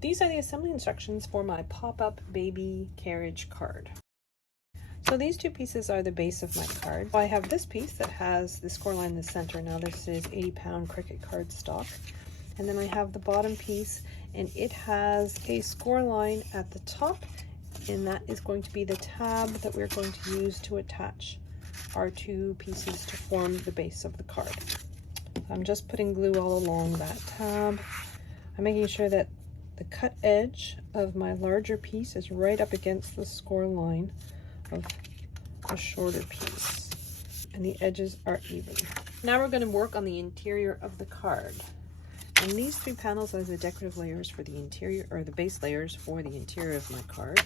These are the assembly instructions for my pop-up baby carriage card. So these two pieces are the base of my card. I have this piece that has the score line in the center. Now this is 80-pound cricket card stock. And then I have the bottom piece, and it has a score line at the top, and that is going to be the tab that we're going to use to attach our two pieces to form the base of the card. I'm just putting glue all along that tab. I'm making sure that the cut edge of my larger piece is right up against the score line of a shorter piece, and the edges are even. Now we're going to work on the interior of the card. And these three panels are the decorative layers for the interior, or the base layers for the interior of my card.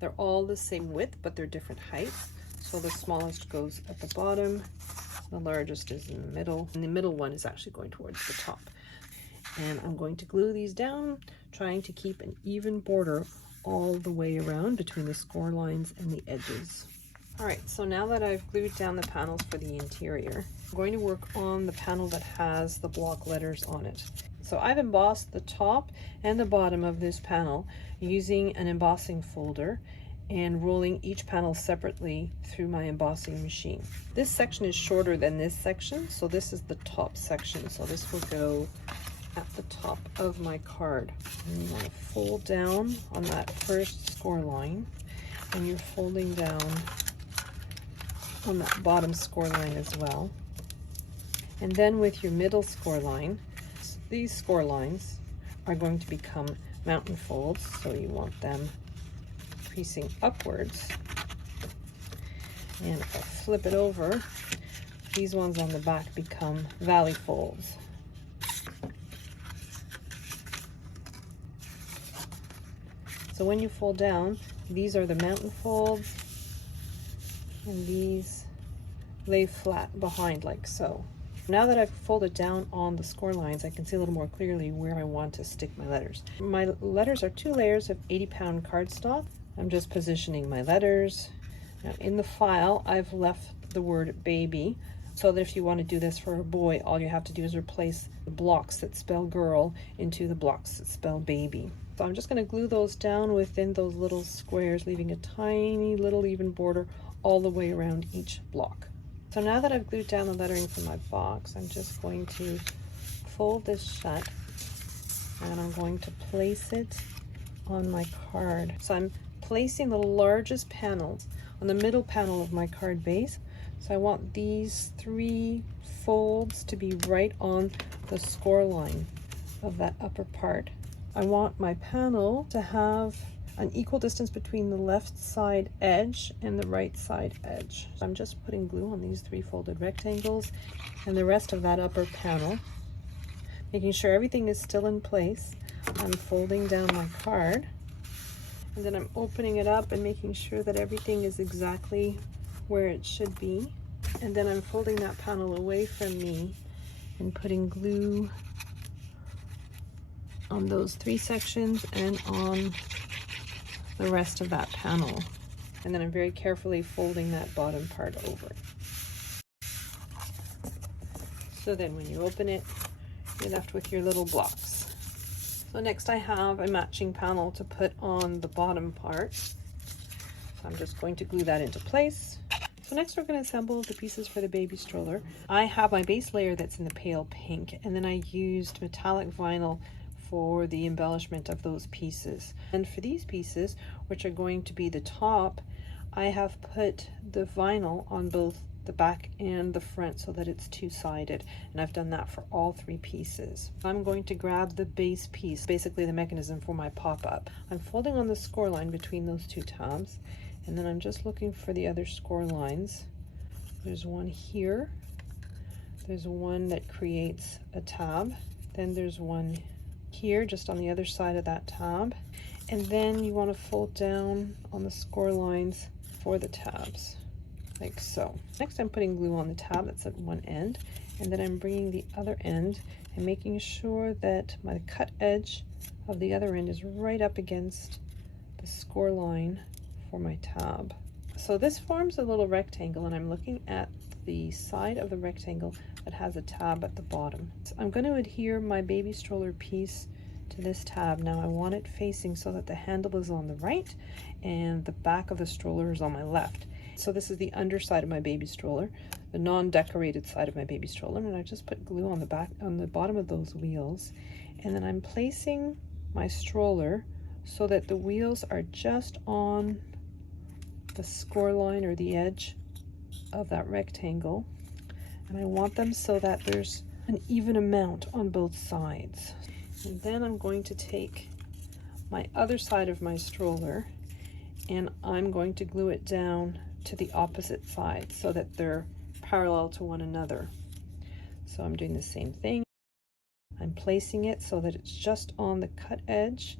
They're all the same width, but they're different heights. So the smallest goes at the bottom, the largest is in the middle, and the middle one is actually going towards the top. And I'm going to glue these down, trying to keep an even border all the way around between the score lines and the edges. All right, so now that I've glued down the panels for the interior, I'm going to work on the panel that has the block letters on it. So I've embossed the top and the bottom of this panel using an embossing folder and rolling each panel separately through my embossing machine. This section is shorter than this section, so this is the top section. So this will go at the top of my card. And you want to fold down on that first score line, and you're folding down on that bottom score line as well. And then with your middle score line, these score lines are going to become mountain folds, so you want them creasing upwards. And if I flip it over, these ones on the back become valley folds. So when you fold down, these are the mountain folds, and these lay flat behind like so. Now that I've folded down on the score lines, I can see a little more clearly where I want to stick my letters. My letters are 2 layers of 80-pound cardstock. I'm just positioning my letters. Now in the file, I've left the word baby, so that if you want to do this for a boy, all you have to do is replace the blocks that spell girl into the blocks that spell baby. So I'm just going to glue those down within those little squares, leaving a tiny little even border all the way around each block. So now that I've glued down the lettering from my box, I'm just going to fold this shut, and I'm going to place it on my card. So I'm placing the largest panels on the middle panel of my card base. So I want these 3 folds to be right on the score line of that upper part. I want my panel to have an equal distance between the left side edge and the right side edge. So I'm just putting glue on these 3 folded rectangles and the rest of that upper panel, making sure everything is still in place. I'm folding down my card, and then I'm opening it up and making sure that everything is exactly where it should be. And then I'm folding that panel away from me and putting glue on those 3 sections and on the rest of that panel. And then I'm very carefully folding that bottom part over. So then when you open it, you're left with your little blocks. So next I have a matching panel to put on the bottom part. So I'm just going to glue that into place. So next we're going to assemble the pieces for the baby stroller. I have my base layer that's in the pale pink, and then I used metallic vinyl for the embellishment of those pieces. And for these pieces, which are going to be the top, I have put the vinyl on both the back and the front so that it's 2-sided, and I've done that for all 3 pieces. I'm going to grab the base piece, basically the mechanism for my pop-up. I'm folding on the score line between those 2 tabs, and then I'm just looking for the other score lines. There's one here, there's one that creates a tab, then there's one here just on the other side of that tab, and then you want to fold down on the score lines for the tabs like so. Next I'm putting glue on the tab that's at one end, and then I'm bringing the other end and making sure that my cut edge of the other end is right up against the score line for my tab. So this forms a little rectangle, and I'm looking at the side of the rectangle that has a tab at the bottom. So I'm going to adhere my baby stroller piece to this tab. Now I want it facing so that the handle is on the right and the back of the stroller is on my left. So this is the underside of my baby stroller, the non-decorated side of my baby stroller, and I just put glue on the back, on the bottom of those wheels, and then I'm placing my stroller so that the wheels are just on the score line or the edge of that rectangle, and I want them so that there's an even amount on both sides. And then I'm going to take my other side of my stroller and I'm going to glue it down to the opposite side so that they're parallel to one another. So I'm doing the same thing. I'm placing it so that it's just on the cut edge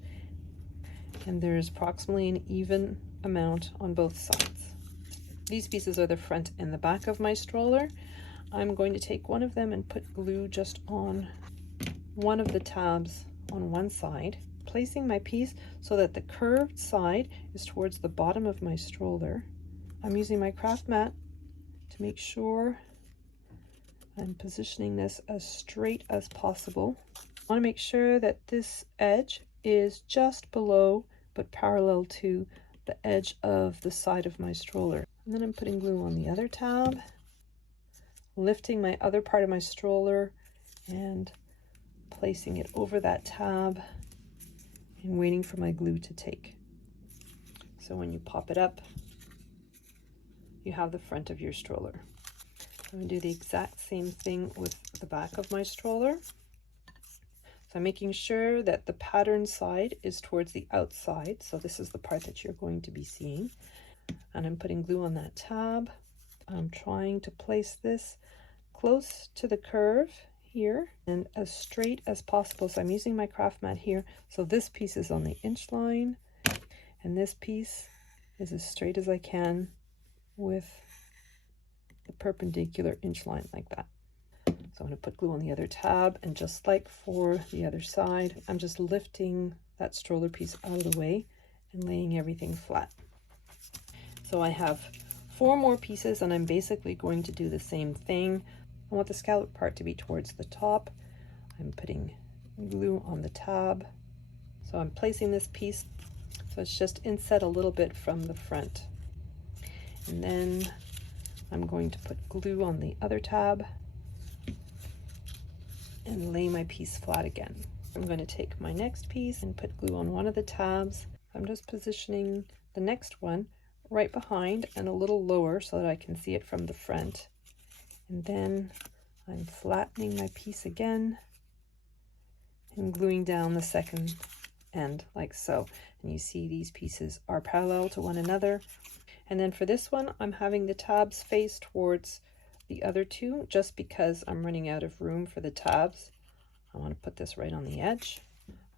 and there's approximately an even amount on both sides. These pieces are the front and the back of my stroller. I'm going to take one of them and put glue just on one of the tabs on one side, placing my piece so that the curved side is towards the bottom of my stroller. I'm using my craft mat to make sure I'm positioning this as straight as possible. I want to make sure that this edge is just below but parallel to the edge of the side of my stroller. And then I'm putting glue on the other tab, lifting my other part of my stroller and placing it over that tab and waiting for my glue to take. So when you pop it up, you have the front of your stroller. I'm going to do the exact same thing with the back of my stroller. So I'm making sure that the pattern side is towards the outside. So this is the part that you're going to be seeing. And I'm putting glue on that tab. I'm trying to place this close to the curve here and as straight as possible. So I'm using my craft mat here. So this piece is on the inch line and this piece is as straight as I can with the perpendicular inch line like that. So I'm going to put glue on the other tab, and just like for the other side, I'm just lifting that stroller piece out of the way and laying everything flat. So I have 4 more pieces and I'm basically going to do the same thing. I want the scallop part to be towards the top. I'm putting glue on the tab. So I'm placing this piece so it's just inset a little bit from the front. And then I'm going to put glue on the other tab and lay my piece flat again. I'm going to take my next piece and put glue on one of the tabs. I'm just positioning the next one right behind and a little lower so that I can see it from the front. And then I'm flattening my piece again and gluing down the second end like so. And you see these pieces are parallel to one another. And then for this one, I'm having the tabs face towards the other two just because I'm running out of room for the tabs. I want to put this right on the edge.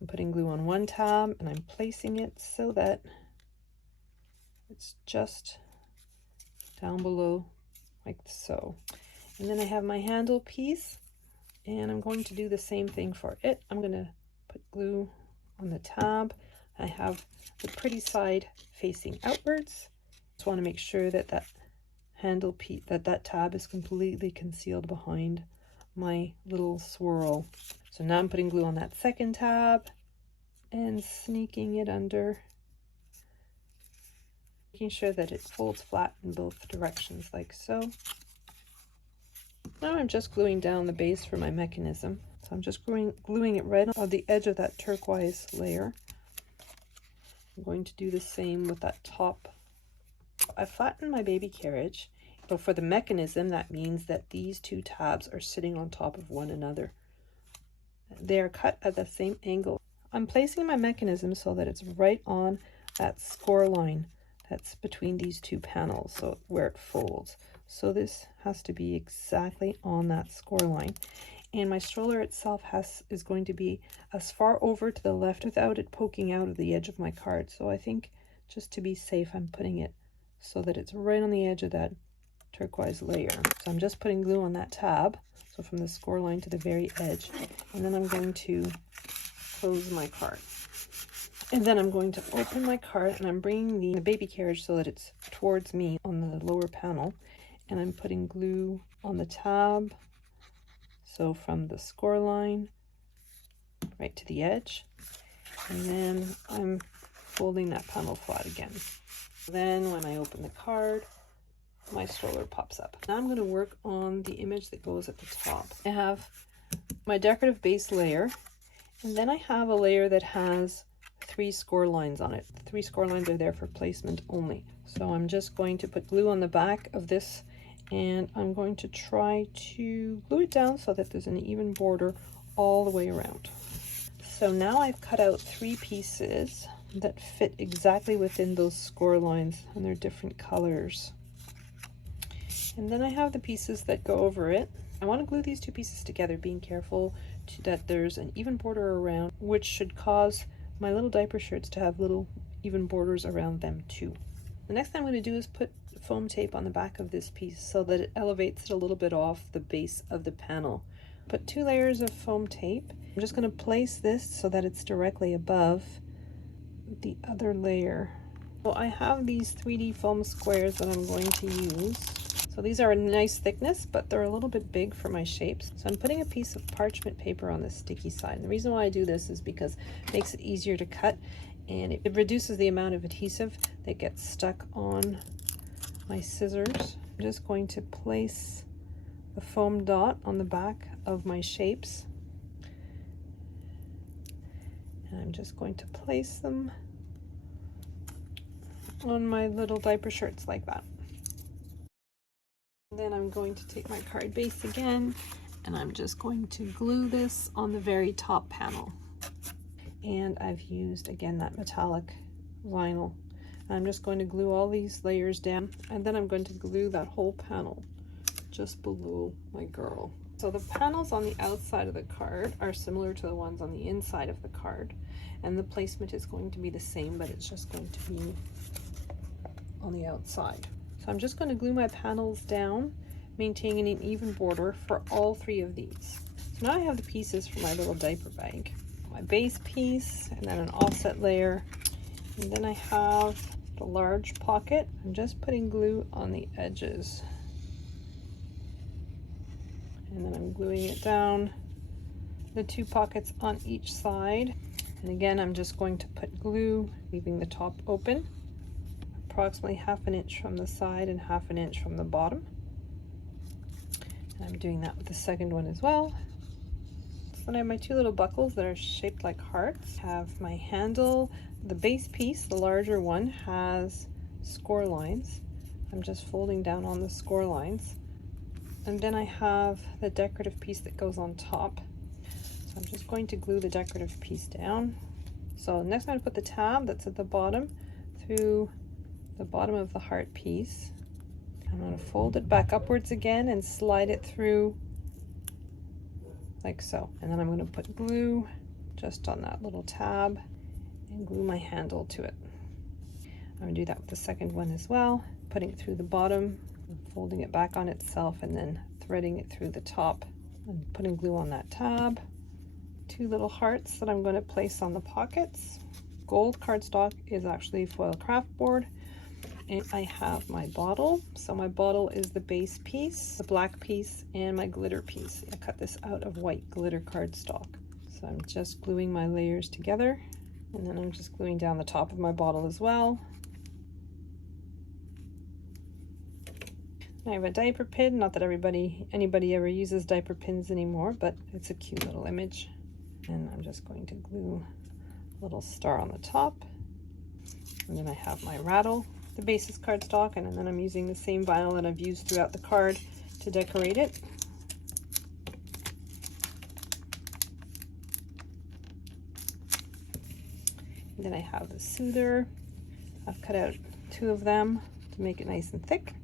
I'm putting glue on one tab and I'm placing it so that it's just down below like so. And then I have my handle piece and I'm going to do the same thing for it. I'm going to put glue on the tab. I have the pretty side facing outwards. Just want to make sure that that handle piece, that tab is completely concealed behind my little swirl. So now I'm putting glue on that second tab and sneaking it under, making sure that it folds flat in both directions like so. Now I'm just gluing down the base for my mechanism. So I'm just gluing it right on the edge of that turquoise layer. I'm going to do the same with that top. I flattened my baby carriage, but for the mechanism, that means that these two tabs are sitting on top of one another. They are cut at the same angle. I'm placing my mechanism so that it's right on that score line that's between these two panels, so where it folds. So this has to be exactly on that score line. And my stroller itself is going to be as far over to the left without it poking out of the edge of my card. So I think just to be safe, I'm putting it so that it's right on the edge of that turquoise layer. So I'm just putting glue on that tab, so from the score line to the very edge, and then I'm going to close my card. And then I'm going to open my card and I'm bringing the baby carriage so that it's towards me on the lower panel, and I'm putting glue on the tab, so from the score line right to the edge. And then I'm folding that panel flat again. Then when I open the card, my stroller pops up. Now I'm going to work on the image that goes at the top. I have my decorative base layer, and then I have a layer that has 3 score lines on it. The 3 score lines are there for placement only. So I'm just going to put glue on the back of this, and I'm going to try to glue it down so that there's an even border all the way around. So now I've cut out 3 pieces that fit exactly within those score lines, and they're different colors. And then I have the pieces that go over it. I want to glue these 2 pieces together, being careful that there's an even border around, which should cause my little diaper shirts to have little even borders around them too. The next thing I'm going to do is put foam tape on the back of this piece so that it elevates it a little bit off the base of the panel. Put 2 layers of foam tape. I'm just going to place this so that it's directly above the other layer. So I have these 3D foam squares that I'm going to use. So these are a nice thickness, but they're a little bit big for my shapes. So I'm putting a piece of parchment paper on the sticky side. And the reason why I do this is because it makes it easier to cut, and it reduces the amount of adhesive that gets stuck on my scissors. I'm just going to place the foam dot on the back of my shapes. And I'm just going to place them on my little diaper shirts like that. Then I'm going to take my card base again, and I'm just going to glue this on the very top panel. And I've used, again, that metallic vinyl. I'm just going to glue all these layers down, and then I'm going to glue that whole panel just below my girl. So the panels on the outside of the card are similar to the ones on the inside of the card, and the placement is going to be the same, but it's just going to be on the outside. So I'm just going to glue my panels down, maintaining an even border for all 3 of these. So now I have the pieces for my little diaper bag. My base piece, and then an offset layer, and then I have the large pocket. I'm just putting glue on the edges, and then I'm gluing it down the 2 pockets on each side. And again, I'm just going to put glue, leaving the top open, approximately 1/2 inch from the side and 1/2 inch from the bottom. And I'm doing that with the second one as well. So then I have my 2 little buckles that are shaped like hearts. I have my handle. The base piece, the larger one, has score lines. I'm just folding down on the score lines. And then I have the decorative piece that goes on top. So I'm just going to glue the decorative piece down. So next I'm going to put the tab that's at the bottom through the bottom of the heart piece. I'm going to fold it back upwards again and slide it through like so. And then I'm going to put glue just on that little tab and glue my handle to it. I'm going to do that with the second one as well, putting it through the bottom, folding it back on itself, and then threading it through the top and putting glue on that tab. 2 little hearts that I'm going to place on the pockets. Gold cardstock is actually foil craft board. And I have my bottle. So my bottle is the base piece, the black piece, and my glitter piece. I cut this out of white glitter cardstock. So I'm just gluing my layers together, and then I'm just gluing down the top of my bottle as well. I have a diaper pin, not that anybody ever uses diaper pins anymore, but it's a cute little image. And I'm just going to glue a little star on the top. And then I have my rattle. The base is cardstock, and then I'm using the same vinyl that I've used throughout the card to decorate it. And then I have the soother. I've cut out 2 of them to make it nice and thick.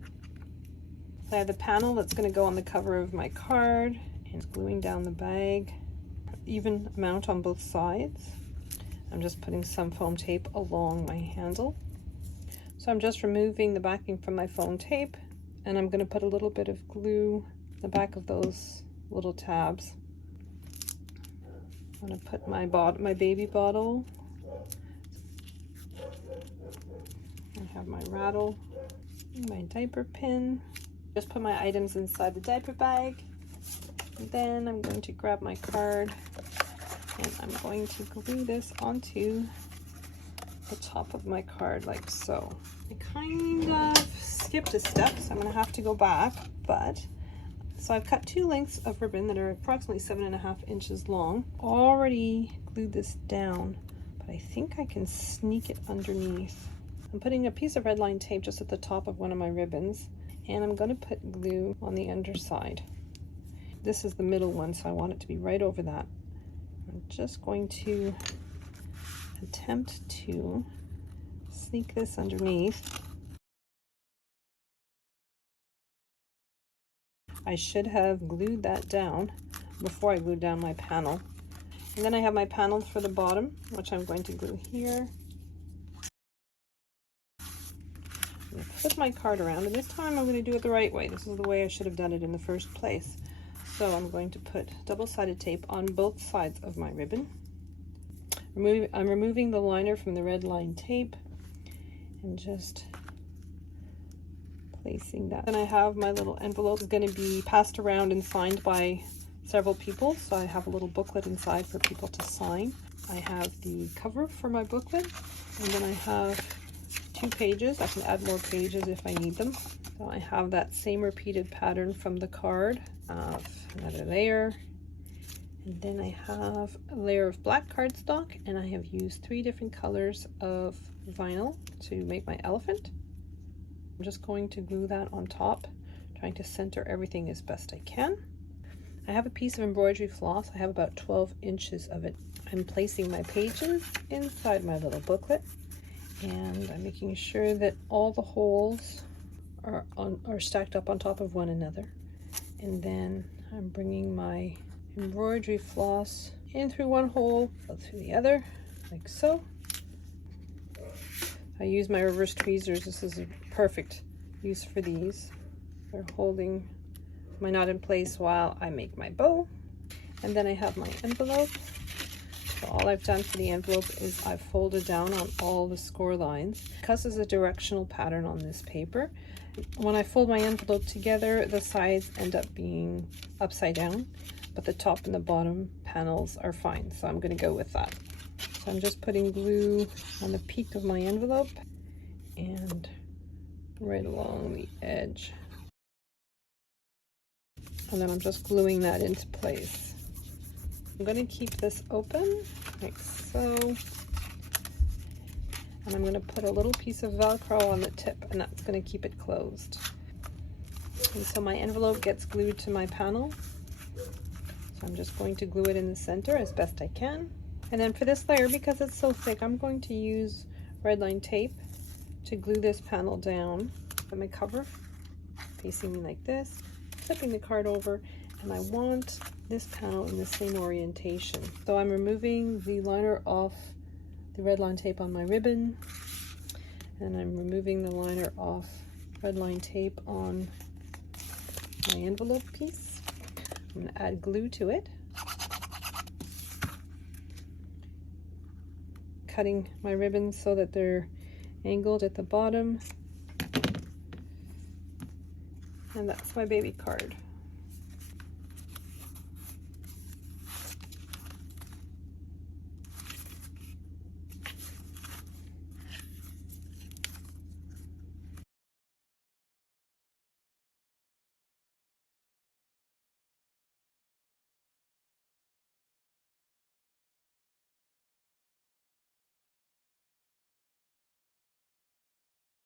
I have the panel that's going to go on the cover of my card, and gluing down the bag, even amount on both sides. I'm just putting some foam tape along my handle. So I'm just removing the backing from my foam tape, and I'm going to put a little bit of glue in the back of those little tabs. I'm going to put my baby bottle. I have my rattle, my diaper pin. Just put my items inside the diaper bag. And then I'm going to grab my card And I'm going to glue this onto the top of my card like so. I kind of skipped a step, so I'm going to have to go back, but so I've cut 2 lengths of ribbon that are approximately 7.5 inches long. Already glued this down, but I think I can sneak it underneath. I'm putting a piece of red line tape just at the top of one of my ribbons, and I'm going to put glue on the underside. This is the middle one, so I want it to be right over that. I'm just going to attempt to sneak this underneath. I should have glued that down before I glued down my panel. And then I have my panel for the bottom, which I'm going to glue here. I'm going to flip my card around, and this time I'm going to do it the right way. This is the way I should have done it in the first place. So I'm going to put double-sided tape on both sides of my ribbon. I'm removing the liner from the red line tape and just placing that. And I have my little envelope. It's going to be passed around and signed by several people, so I have a little booklet inside for people to sign. I have the cover for my booklet, and then I have 2 pages. I can add more pages if I need them. So I have that same repeated pattern from the card of another layer, and then I have a layer of black cardstock, and I have used 3 different colors of vinyl to make my elephant. I'm just going to glue that on top, trying to center everything as best I can. I have a piece of embroidery floss. I have about 12 inches of it. I'm placing my pages inside my little booklet, and I'm making sure that all the holes are stacked up on top of one another. And then I'm bringing my embroidery floss in through one hole, out through the other, like so. I use my reverse tweezers. This is a perfect use for these. They're holding my knot in place while I make my bow. And then I have my envelope. So all I've done for the envelope is I've folded down on all the score lines. Because there's a directional pattern on this paper, when I fold my envelope together, the sides end up being upside down, but the top and the bottom panels are fine. So I'm going to go with that. So I'm just putting glue on the peak of my envelope and right along the edge. And then I'm just gluing that into place. I'm going to keep this open like so. And I'm going to put a little piece of Velcro on the tip, and that's going to keep it closed. And so my envelope gets glued to my panel. So I'm just going to glue it in the center as best I can. And then for this layer, because it's so thick, I'm going to use red line tape to glue this panel down. Put my cover facing me like this, flipping the card over, and I want this panel in the same orientation. So I'm removing the liner off the red line tape on my ribbon, and I'm removing the liner off red line tape on my envelope piece. I'm going to add glue to it, cutting my ribbons so that they're angled at the bottom, and that's my baby card.